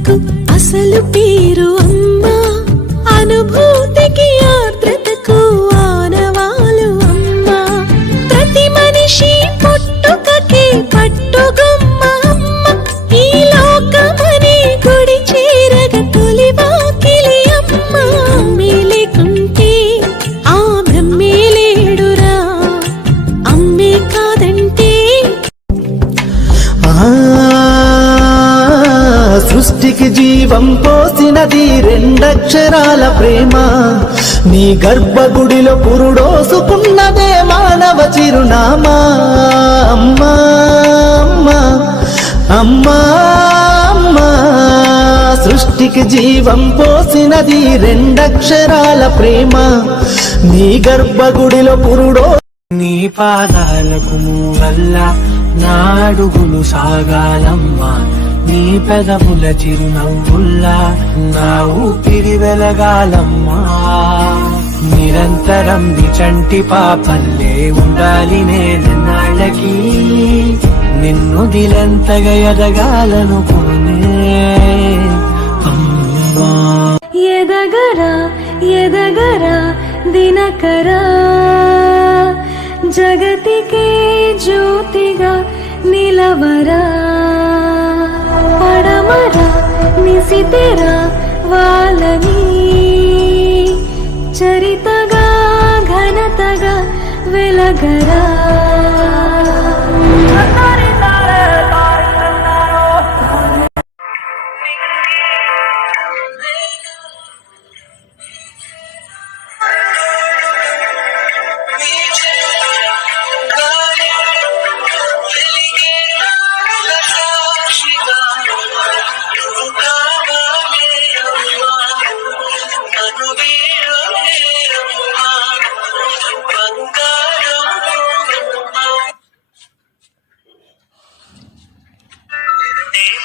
ప్రేమకు అసలు పేరు అమ్మా, అనుభూతికి ఆర్ద్రతకు ఆనవాలు అమ్మా, ప్రతి మనిషి పుట్టుకకి పట్టుగొమ్మ అమ్మ, ఈ లోకమనే గుడి చేరగ తొలి వాకిలి అమ్మ. అమ్మే లేకుంటే ఆ బ్రహ్మే లేడురా, అమ్మే కాదంటే. సృష్టికి జీవం పోసినది రెండక్షరాల ప్రేమ, నీ గర్భగుడిలో పురుడోసుకున్నదే మానవ చిరునామా. అమ్మా అమ్మా అమ్మా అమ్మా, సృష్టికి జీవం పోసినది రెండక్షరాల ప్రేమ, నీ గర్భగుడిలో పురుడో. నీ పాదాలకు మూవల్ల నా అడుగులు సాగాలమ్మా, నీ పెదవుల చిరునవ్వుల్లా నా ఊపిరి వెలగాలమ్మా. నిరంతరం నిచంటి పాపల్లే ఉండాలి నేనన్నాళ్ళకి, నిన్ను దిలంతగా ఎదగాలనుకునే అమ్మా. ఎదగరా ఎదగరా దినకరా, జగతికే జ్యోతిగా నిలవరా, పడమరా నిశితెరా వాళ్ళని, చరితగా ఘనతగా వెలగరా.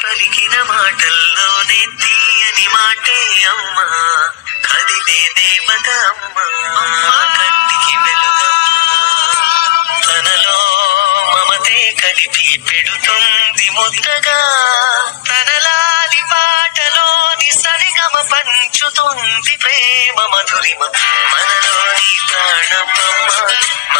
పలికిన మాటల్లోనే తీయని మాటే అమ్మా, కదిలే దేవత అమ్మా, కంటికి వెలుగమ్మా, తనలో మమతే కలిపి పెడుతుంది ముద్దగా, తనలాలి పాటలోని సరిగమ పంచుతుంది ప్రేమ మధురిమ, మనలోని ప్రాణం అమ్మ,